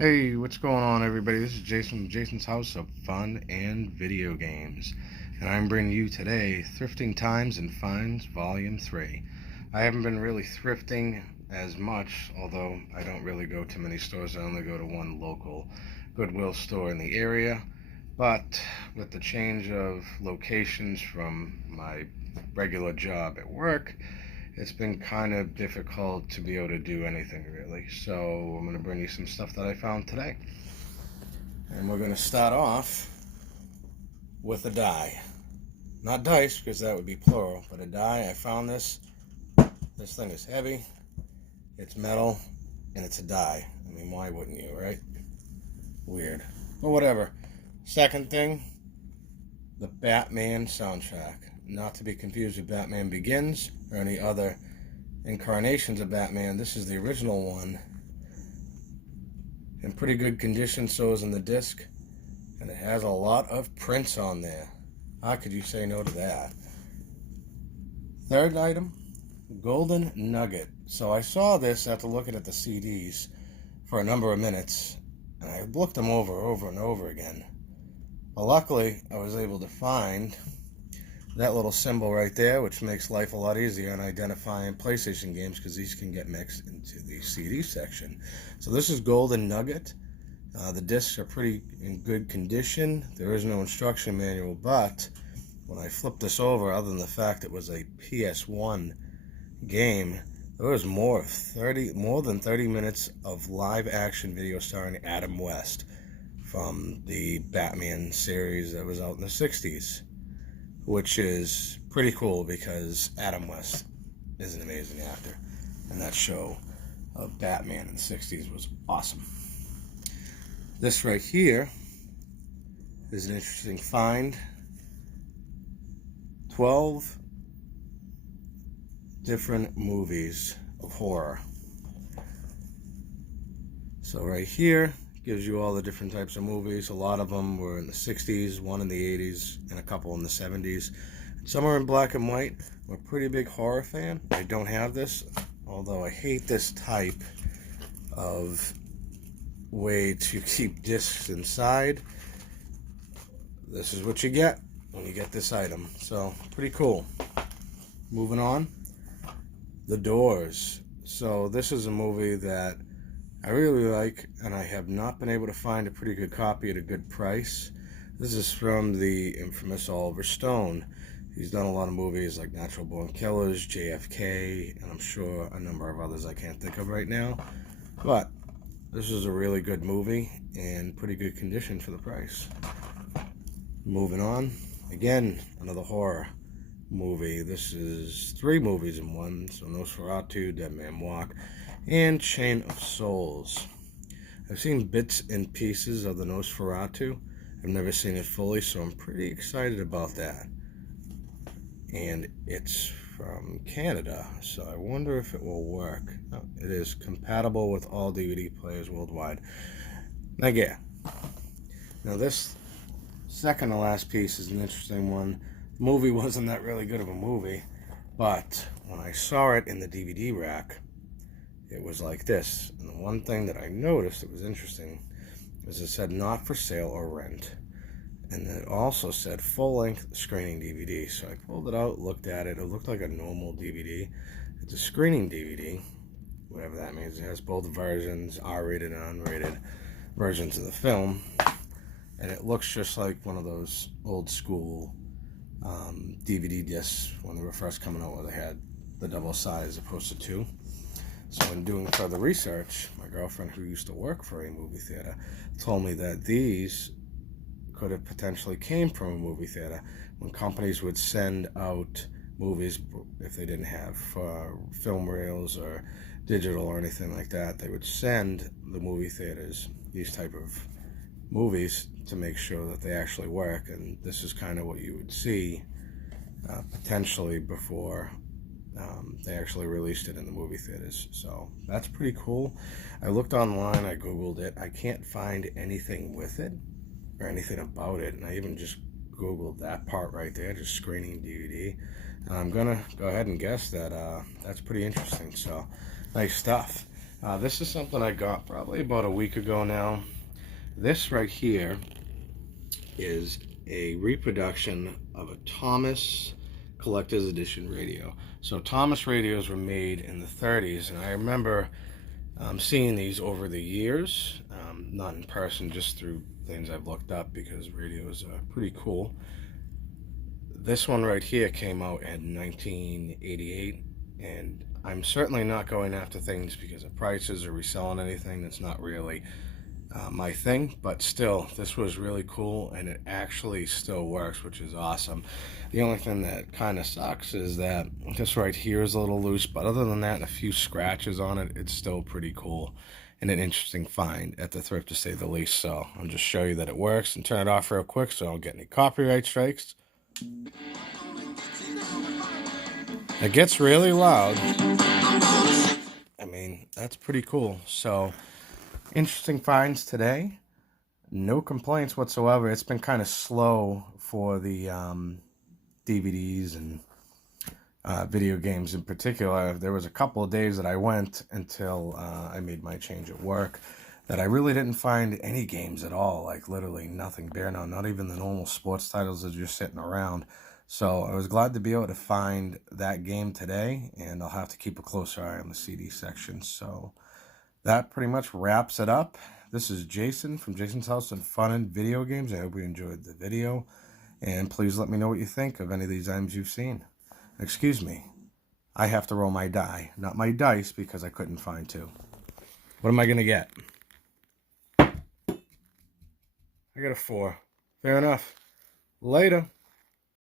Hey, what's going on, everybody? This is Jason from Jason's House of Fun and Video Games, and I'm bringing you today Thrifting Times and Finds Volume 3. I haven't been really thrifting as much, although I don't really go to many stores. I only go to one local Goodwill store in the area, but with the change of locations from my regular job at work, it's been kind of difficult to be able to do anything really. So I'm going to bring you some stuff that I found today. And we're going to start off with a die. Not dice, because that would be plural, but a die. I found this. This thing is heavy, it's metal, and it's a die. I mean, why wouldn't you, right? Weird. But whatever. Second thing, the Batman soundtrack. Not to be confused with Batman Begins or any other incarnations of Batman. This is the original one. In pretty good condition, so is in the disc. And it has a lot of prints on there. How could you say no to that? Third item, Golden Nugget. So I saw this after looking at the CDs for a number of minutes. And I looked them over and over again. But luckily, I was able to find that little symbol right there, which makes life a lot easier in identifying PlayStation games, because these can get mixed into the CD section. So this is Golden Nugget. The discs are pretty in good condition. There is no instruction manual, but when I flipped this over, other than the fact it was a PS1 game, there was more than 30 minutes of live action video starring Adam West from the Batman series that was out in the 60s. Which is pretty cool because Adam West is an amazing actor. And that show of Batman in the 60s was awesome. This right here is an interesting find. 12 different movies of horror. So right here gives you all the different types of movies. A lot of them were in the 60s, one in the 80s, and a couple in the 70s. Some are in black and white. I'm a pretty big horror fan. I don't have this, although I hate this type of way to keep discs inside. This is what you get when you get this item. So, pretty cool. Moving on. The Doors. So, this is a movie that I really like, and I have not been able to find a pretty good copy at a good price. This is from the infamous Oliver Stone. He's done a lot of movies like Natural Born Killers, JFK, and I'm sure a number of others I can't think of right now. But this is a really good movie and pretty good condition for the price. Moving on. Again, another horror movie. This is 3 movies in one. So Nosferatu, Dead Man Walk, and Chain of Souls. I've seen bits and pieces of the Nosferatu. I've never seen it fully, so I'm pretty excited about that. And it's from Canada, so I wonder if it will work. No, it is compatible with all DVD players worldwide. Now, yeah. Now, this second to last piece is an interesting one. The movie wasn't that really good of a movie, but when I saw it in the DVD rack, it was like this. And the one thing that I noticed that was interesting is it said not for sale or rent. And it also said full-length screening DVD. So I pulled it out, looked at it. It looked like a normal DVD. It's a screening DVD, whatever that means. It has both versions, R-rated and unrated versions of the film. And it looks just like one of those old-school DVD discs when they were first coming out, where they had the double size as opposed to 2. So in doing further research, my girlfriend, who used to work for a movie theater, told me that these could have potentially came from a movie theater when companies would send out movies, if they didn't have film reels or digital or anything like that. They would send the movie theaters these type of movies to make sure that they actually work. And this is kind of what you would see potentially before they actually released it in the movie theaters. So that's pretty cool. I looked online, I googled it. I can't find anything with it or anything about it, and I even just googled that part right there, just screening DVD. And I'm gonna go ahead and guess that that's pretty interesting. So nice stuff. This is something I got probably about a week ago now. This right here is a reproduction of a Thomas Collector's Edition radio. So Thomas radios were made in the 30s, and I remember seeing these over the years, not in person, just through things I've looked up because radios are pretty cool. This one right here came out in 1988, and I'm certainly not going after things because of prices or reselling anything. That's not really my thing, but still, this was really cool, and it actually still works, which is awesome. The only thing that kind of sucks is that this right here is a little loose, but other than that, a few scratches on it, it's still pretty cool and an interesting find at the thrift, to say the least. So I'll just show you that it works and turn it off real quick so I don't get any copyright strikes. It gets really loud. I mean, that's pretty cool. So interesting finds today. No complaints whatsoever. It's been kind of slow for the DVDs and video games in particular. There was a couple of days that I went until I made my change at work that I really didn't find any games at all. Like literally nothing, bare none, not even the normal sports titles that are just sitting around. So I was glad to be able to find that game today, and I'll have to keep a closer eye on the CD section. So that pretty much wraps it up. This is Jason from Jason's House and Fun and Video Games. I hope you enjoyed the video, and please let me know what you think of any of these items you've seen. Excuse me, I have to roll my die, not my dice, because I couldn't find two. What am I gonna get? I got a 4. Fair enough. Later.